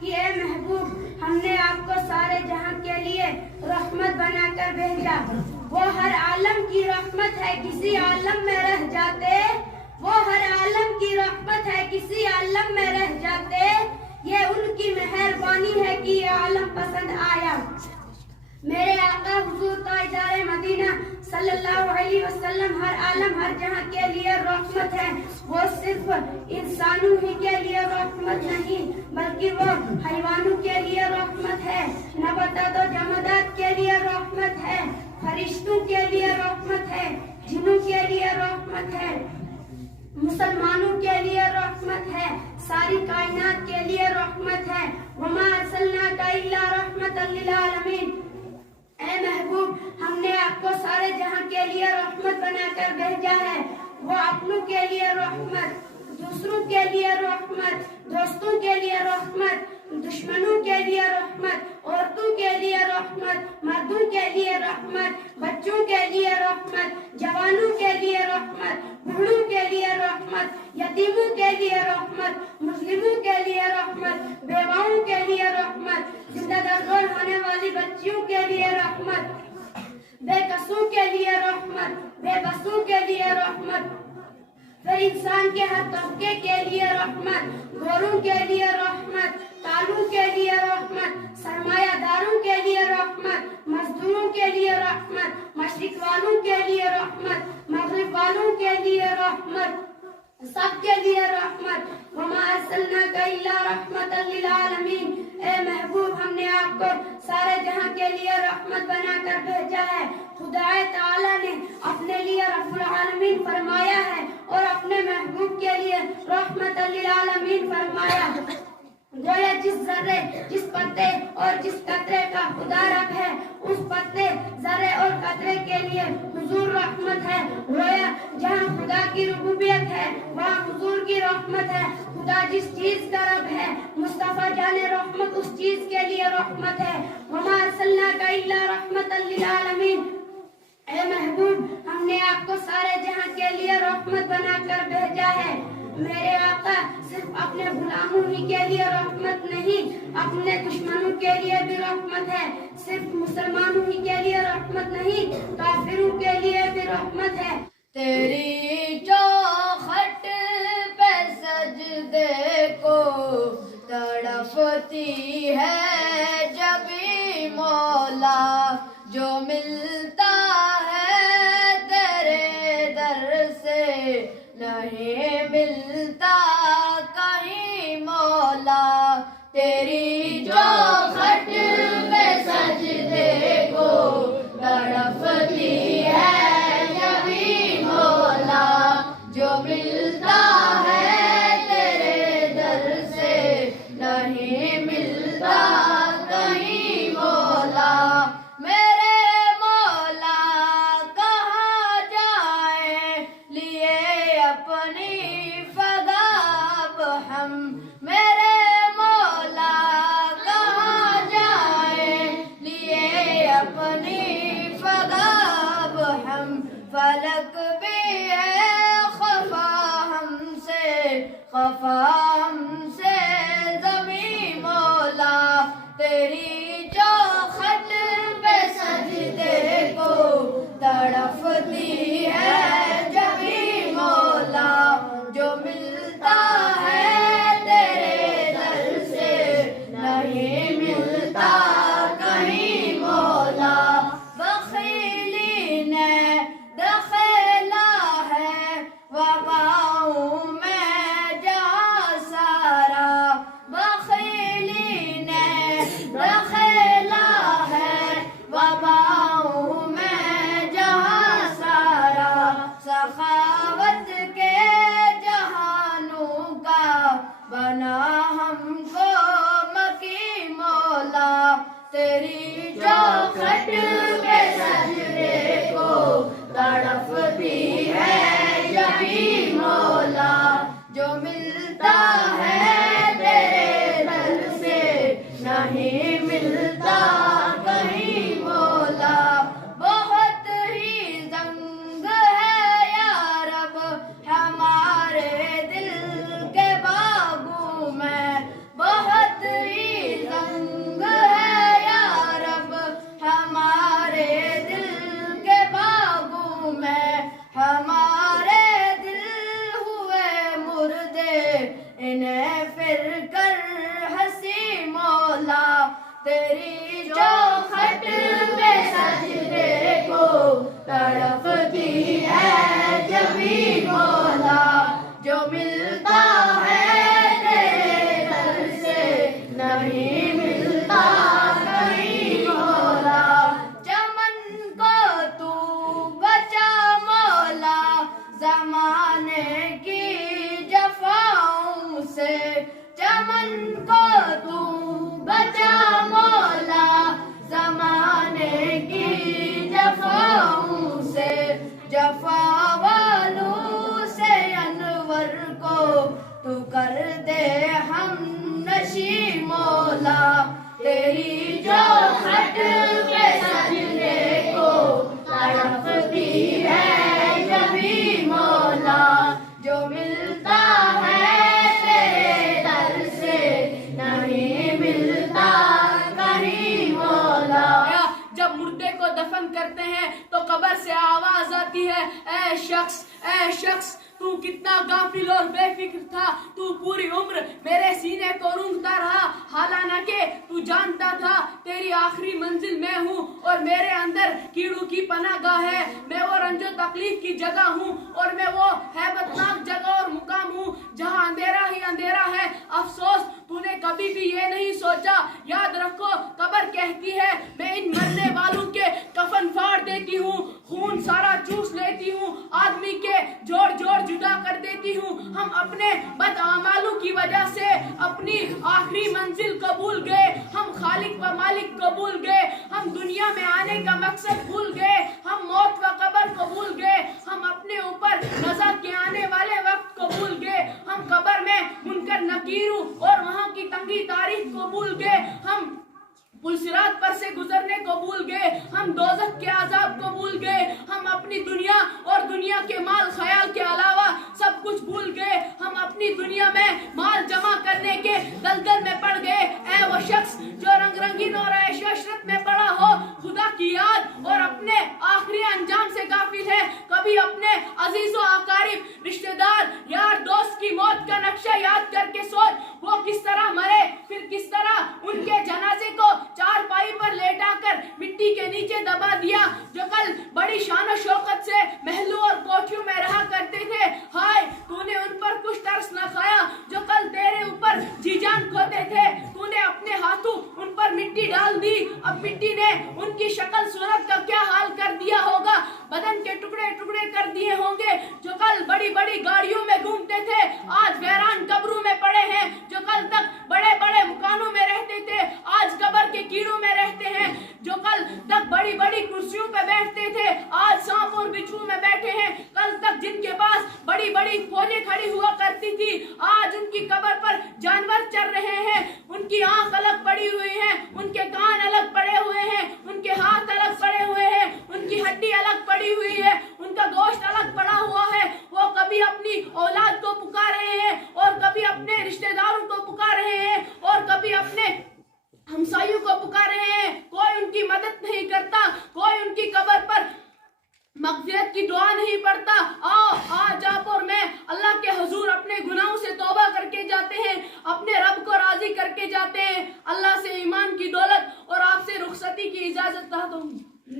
کہ اے محبوب ہم نے آپ کو سارے جہاں کے لیے رحمت بنا کر بھیجا. وہ ہر عالم کی رحمت ہے کسی عالم میں رہ جاتے. وہ ہر عالم کی رحمت ہے کسی عالم میں رہ جاتے. یہ ان کی مہربانی ہے کہ یہ عالم پسند آیا. میرے آقا حضور تاجدار مدینہ صلی اللہ علیہ وسلم ہر عالم ہر جہاں کے لیے رحمت ہے. وہ صرف انسانوں ہی کے لیے رحمت نہیں بلکہ وہ حیوانوں کے لیے رحمت ہے, نباتات و جمادات کے لیے رحمت ہے, فرشتوں کے لیے رحمت ہے, جنوں کے لیے رحمت ہے, مسلمانوں کے لیے رحمت ہے, ساری کائنات کے لیے رحمت ہے. وما ارسلناک الا رحمۃ للعالمین. اے محبوب ہم نے آپ کو سارے جہاں کے لیے رحمت بنا کر بھیجا ہے. وہ اپنوں کے لیے رحمت, دوسروں کے لیے رحمت, دوستوں کے لیے رحمت, دشمنوں کے لیے رحمت, عورتوں کے لیے رحمت, مردوں کے لیے رحمت, بچوں کے لیے رحمت, جوانوں کے لیے رحمت, بوڑھوں کے لیے رحمت, یتیموں کے لیے رحمت, مسلموں کے لیے رحمت, بیواؤں کے لیے رحمت, زندہ دردور ہونے والی بچیوں کے لیے رحمت, بے کسوں کے لیے رحمت, بے بسوں کے لیے رحمت, پھر انسان کے ہر طبقے کے لیے رحمت, گوروں کے لیے رحمت, کالوں کے لیے رحمت, سرمایہ داروں کے لیے رحمت, مزدوروں کے لیے رحمت, مشرق والوں کے لیے رحمت, مغرب والوں کے لیے رحمت, سب کے لیے رحمت. وما ارسلناک الا رحمۃ للعالمین. اے محبوب ہم نے آپ کو سارے جہاں کے لیے رحمت بنا کر بھیجا ہے. خدا تعالی نے اپنے لیے رب العالمین فرمایا ہے اور اپنے محبوب کے لیے رحمت للعالمین فرمایا. گویا جس ذرے, جس پتے اور جس قطرے کا خدا رب ہے اس پتے, ذرے اور قطرے کے لیے حضور رحمت ہے. گویا جہاں خدا کی ربوبیت ہے وہاں حضور کی رحمت ہے. خدا جس چیز کا رب ہے مصطفیٰ جان رحمت اس چیز کے لیے رحمت ہے. وما ارسلناک الا رحمۃ للعالمین. اے محبوب ہم نے آپ کو سارے جہاں کے لیے رحمت بنا کر بھیجا ہے. میرے آقا صرف اپنے غلاموں ہی کے لیے رحمت نہیں اپنے دشمنوں کے لیے بھی رحمت ہے. صرف مسلمانوں ہی کے لیے رحمت نہیں کافروں کے لیے بھی رحمت ہے. تیری چوکھٹ پہ سجدے کو تڑپتی ہے جبھی مولا, جو ملتا ہے تیرے در سے نہیں ملتا کہیں مولا. تیری چوکھٹ پہ سجدے کو تڑپتی ہے جبھی مولا, جو ملتا ہے تیرے در سے نہیں ملتا کہیں مولا. میرے مولا کہاں جائیں لیے اپنی فدا اب ہم. میرے مولا کہاں جائیں لیے اپنی فدا اب ہم. فلک بھی ہے خفا ہم سے, خفا ہم سے زمین مولا. تیری چوکھٹ پہ سجدے کو تڑپتی ہے جبھی مولا, جو ملتا ہے تیرے در سے نہیں ملتا کہیں مولا. بخیلی نے دخیلا ہے وباؤں میں جہاں سارا, بخیلی نے دخیلا ہے وباؤں میں جہاں سارا. سخاوت کے جہانوں کا بنا ہم کو مکی مولا. تیری چوکھٹ پہ سجدے کو تڑپتی ہے جبھی مولا, جو ملتا ہے تیرے در سے نہیں ملتا کہیں مولا. بہت ہی زنگ ہے یا رب ہمارے دل کے باغوں میں, بہت ہی تیری جو خط پہ سجدے کو تڑپتی ہے جبھی مولا، جو ملتا ہے تیرے در سے نہیں ملتا کہیں مولا، چمن کو تو بچا مولا زمانے کی جفاؤں سے، چمن کو تو بچا مولا زمانے کی جفاؤں سے، جفا والوں سے انور کو تو کر دے ہم نشی مولا، تیری جو خط پہ سجدے کو تڑپتی ہے جبھی مولا، جو ملتا ہے تیرے در سے نہیں ملتا کہیں مولا۔ جب مردے کو دفن کرتے ہیں تو قبر سے آواز آتی ہے، اے شخص اے شخص تو کتنا غافل اور بے فکر تھا، تو پوری عمر میرے سینے کو رونگتا رہا، حالانکہ تو جانتا تھا تیری آخری منزل میں ہوں اور میرے اندر کیڑوں کی پناہ گاہ ہے، میں وہ رنج و تکلیف کی جگہ ہوں اور میں وہ ہیبتناک جگہ اور مقام ہوں جہاں اندھیرا ہی اندھیرا ہے۔ افسوس تو نے کبھی بھی یہ نہیں سوچا۔ یاد رکھو قبر کہتی ہے میں ان مرنے والوں کے کفن پھاڑ دیتی ہوں، خون سارا چوس لیتی ہوں، آدمی کے جوڑ جوڑ جدا کر دیتی ہوں۔ ہم اپنے بد اعمالوں کی وجہ سے اپنی آخری منزل کو بھول گئے، ہم خالق و مالک کو بھول گئے، ہم دنیا میں آنے کا مقصد بھول گئے، ہم موت و قبر کو بھول گئے، ہم اپنے اوپر قضا کے آنے والے وقت کو بھول گئے، ہم قبر میں منکر نکیروں اور وہاں کی تنگی تاریخ کو بھول گئے، ہم پلسرات پر سے گزرنے کو بھول گئے، ہم دوزخ کے عذاب کو بھول گئے، ہم اپنی دنیا اور دنیا کے مال خیال کے علاوہ سب کچھ بھول گئے، ہم اپنی دنیا میں مال جمع کرنے کے دلدل میں پڑ گئے۔ اے وہ شخص جو رنگ رنگین اور عیش و عشرت میں پڑا ہو، خدا کی یاد اور اپنے آخری انجام سے غافل ہے، کبھی اپنے عزیز و اقارب رشتہ دار یار دوست کی موت کا نقشہ یاد کر کے سوچ وہ کس طرح مرے، پھر کس طرح ان کے جنازے کو چار پائی پر لیٹا کر مٹی کے نیچے دبا دیا، جو کل بڑی شان و شوکت سے محلوں اور کوٹھیوں میں رہا کرتے تھے۔ ہائے تو نے ان پر کچھ ترس نہ کھایا جو کل تیرے اوپر جی جان کھوتے تھے، تو نے اپنے ہاتھوں ان پر مٹی ڈال دی، اب مٹی نے ان کی شکل صورت کا کیا حال کر دیا ہوگا، بدن کے ٹکڑے ٹکڑے کر دیے ہوں گے، جو کل بڑی بڑی گاڑیوں میں گھومتے تھے آج ویران قبروں میں پڑے ہیں، جو کل تک بڑے بڑے مکانوں میں رہتے تھے آج قبر کے کیڑوں میں رہتے ہیں، جو کل تک بڑی بڑی کرسیوں پہ بیٹھتے تھے آج سانپ اور بچھو میں بیٹھے ہیں، کل تک جن کے پاس بڑی بڑی فوجیں کھڑی ہوا کرتی تھی آج ان کی قبر پر جانور چر رہے ہیں، ان کی آنکھ الگ پڑی ہوئی ہے، ان کے کان الگ پڑے ہوئے ہیں، ان کے ہاتھ الگ پڑے ہوئے ہیں، ان کی ہڈی الگ پڑی ہوئی ہے، ان کا گوشت الگ پڑا ہوا ہے، وہ کبھی اپنی اولاد کو پکار رہے ہیں اور کبھی اپنے رشتہ داروں کو پکار رہے ہیں اور کبھی اپنے ہمسایوں کو پکار رہے ہیں، کوئی ان کی مدد نہیں کرتا، کوئی ان کی قبر پر مغفرت کی دعا نہیں پڑھتا۔ آج آپ اور میں اللہ کے حضور اپنے گناہوں سے توبہ کر کے جاتے ہیں، اپنے رب کو راضی کر کے جاتے ہیں، اللہ سے ایمان کی دولت اور آپ سے رخصتی کی اجازت چاہتا ہوں۔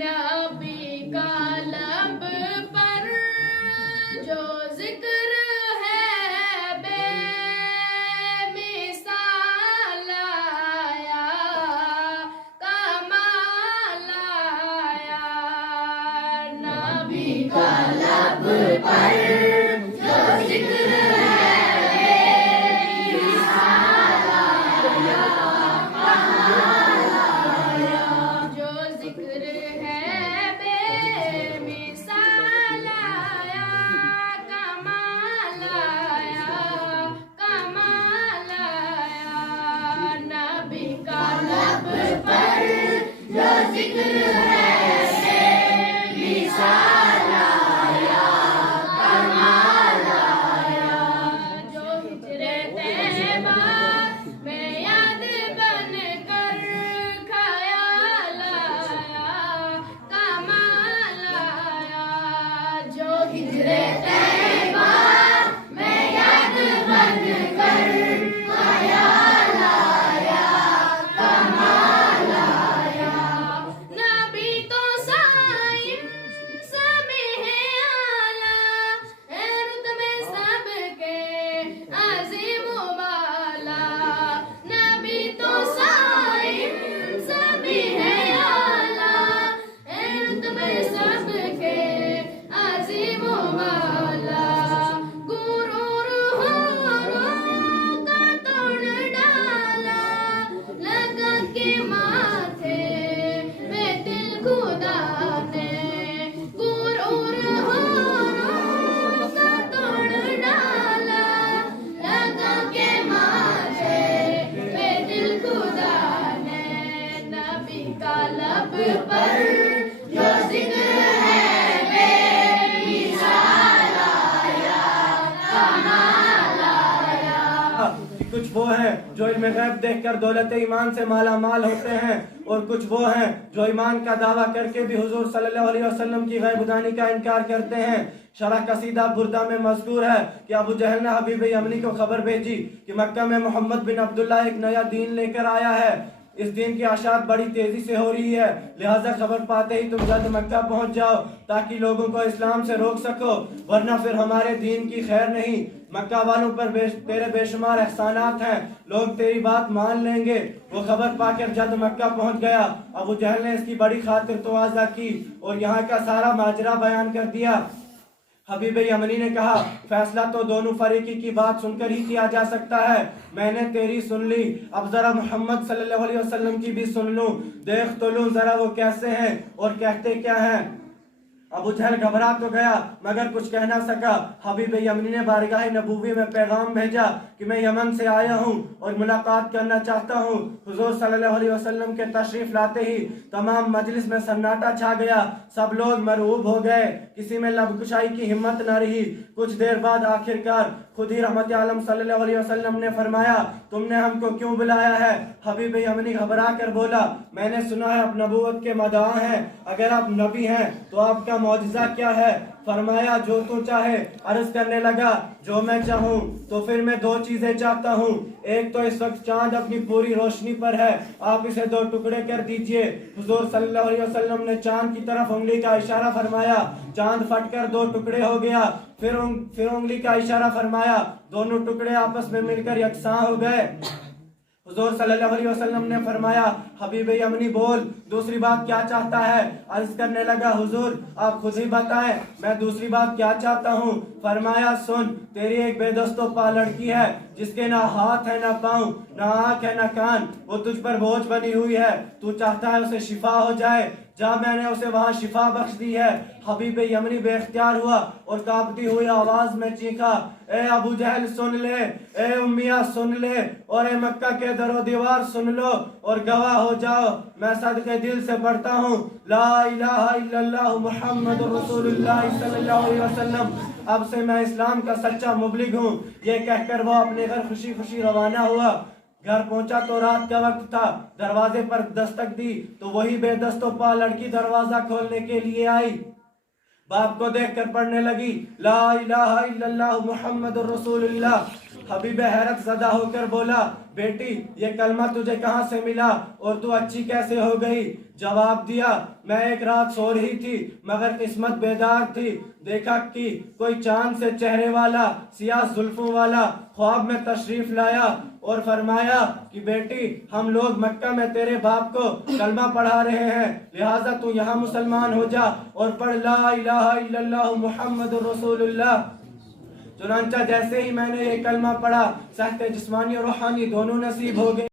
نبی کا لب پر جو ذکر ہے بے مثال آیا، کمال آیا، نبی کا لب پر جو ذکر ہے بے مثال آیا، کمال آیا، جو ذکر ہے بے مثال آیا، کمال آیا، کمال آیا، نبی کا لب پر جو ذکر ہے بے مثال آیا، کمال آیا، جو ہجر طیبہ میں یاد بن کر خیال آیا، کمال آیا، جو ہجر طیبہ میں یاد بن کر خیال آیا، کمال پر جو ذکر ہے بے مثال آیا کمال آیا. کچھ وہ ہیں جو علم غیب دیکھ کر دولت ایمان سے مالا مال ہوتے ہیں، اور کچھ وہ ہیں جو ایمان کا دعویٰ کر کے بھی حضور صلی اللہ علیہ وسلم کی غیب دانی کا انکار کرتے ہیں. شرح قصیدہ بردہ میں مذکور ہے کہ ابو جہل نے حبیب یمنی کو خبر بھیجی کہ مکہ میں محمد بن عبداللہ ایک نیا دین لے کر آیا ہے، اس دین کی اشاعت بڑی تیزی سے ہو رہی ہے، لہٰذا خبر پاتے ہی تم جلد مکہ پہنچ جاؤ تاکہ لوگوں کو اسلام سے روک سکو، ورنہ پھر ہمارے دین کی خیر نہیں. مکہ والوں پر تیرے بے شمار احسانات ہیں، لوگ تیری بات مان لیں گے. وہ خبر پا کر جلد مکہ پہنچ گیا. ابو جہل نے اس کی بڑی خاطر تواضع کی اور یہاں کا سارا ماجرا بیان کر دیا. حبیب یمنی نے کہا فیصلہ تو دونوں فریقی کی بات سن کر ہی کیا جا سکتا ہے، میں نے تیری سن لی، اب ذرا محمد صلی اللہ علیہ وسلم کی بھی سن لوں، دیکھ تو لوں ذرا وہ کیسے ہیں اور کہتے کیا ہیں. ابو جہل گھبرا تو گیا مگر کچھ کہہ نہ سکا. حبیب یمنی نے بارگاہ نبوی میں پیغام بھیجا کہ میں یمن سے آیا ہوں اور ملاقات کرنا چاہتا ہوں. حضور صلی اللہ علیہ وسلم کے تشریف لاتے ہی تمام مجلس میں سناٹا چھا گیا، سب لوگ مرعوب ہو گئے، کسی میں لب کشائی کی ہمت نہ رہی. کچھ دیر بعد آخرکار خود ہی رحمت عالم صلی اللہ علیہ وسلم نے فرمایا تم نے ہم کو کیوں بلایا ہے؟ حبیب یمنی گھبرا کر بولا میں نے سنا ہے آپ نبوت کے مدعا ہیں، اگر آپ نبی ہیں تو آپ کا معجزہ کیا ہے؟ فرمایا جو تو چاہے. عرض کرنے لگا جو میں چاہوں تو پھر میں دو چیزیں چاہتا ہوں، ایک تو اس وقت چاند اپنی پوری روشنی پر ہے، آپ اسے دو ٹکڑے کر دیجئے. حضور صلی اللہ علیہ وسلم نے چاند کی طرف انگلی کا اشارہ فرمایا، چاند پھٹ کر دو ٹکڑے ہو گیا. پھر انگلی کا اشارہ فرمایا، دونوں ٹکڑے آپس میں مل کر یکساں ہو گئے. حضور صلی اللہ علیہ وسلم نے فرمایا حبیب یمنی بول دوسری بات کیا چاہتا ہے؟ عرض کرنے لگا حضور آپ خود ہی بتائیں میں دوسری بات کیا چاہتا ہوں. فرمایا سن تیری ایک بے دست و پا لڑکی ہے جس کے نہ ہاتھ ہے نہ پاؤں نہ آنکھ ہے نہ کان، وہ تجھ پر بوجھ بنی ہوئی ہے، تو چاہتا ہے اسے شفا ہو جائے، جا میں نے اسے وہاں شفا بخش دی ہے. حبیب یمنی بے اختیار ہوا اور کانپتی ہوئی آواز میں چیخا اے ابو جہل سن لے، اے امیہ سن لے، اور اے مکہ کے در و دیوار سن لو اور گواہ ہو جاؤ میں صدقے دل سے پڑھتا ہوں لا الہ الا اللہ محمد رسول اللہ صلی اللہ علیہ وسلم، اب سے میں اسلام کا سچا مبلغ ہوں. یہ کہہ کر وہ اپنے گھر خوشی خوشی روانہ ہوا. گھر پہنچا تو رات کا وقت تھا، دروازے پر دستک دی تو وہی بے دست و پا لڑکی دروازہ کھولنے کے لیے آئی. باپ کو دیکھ کر پڑھنے لگی لا الہ الا اللہ محمد رسول اللہ. حبیب حیرت زدہ ہو کر بولا بیٹی یہ کلمہ تجھے کہاں سے ملا اور تو اچھی کیسے ہو گئی؟ جواب دیا میں ایک رات سو رہی تھی مگر قسمت بیدار تھی، دیکھا کہ کوئی چاند سے چہرے والا سیاہ زلفوں والا خواب میں تشریف لایا اور فرمایا کہ بیٹی ہم لوگ مکہ میں تیرے باپ کو کلمہ پڑھا رہے ہیں، لہٰذا تو یہاں مسلمان ہو جا اور پڑھ لا الہ الا اللہ محمد رسول اللہ. چنانچہ جیسے ہی میں نے یہ کلمہ پڑھا صحت جسمانی اور روحانی دونوں نصیب ہو گئے.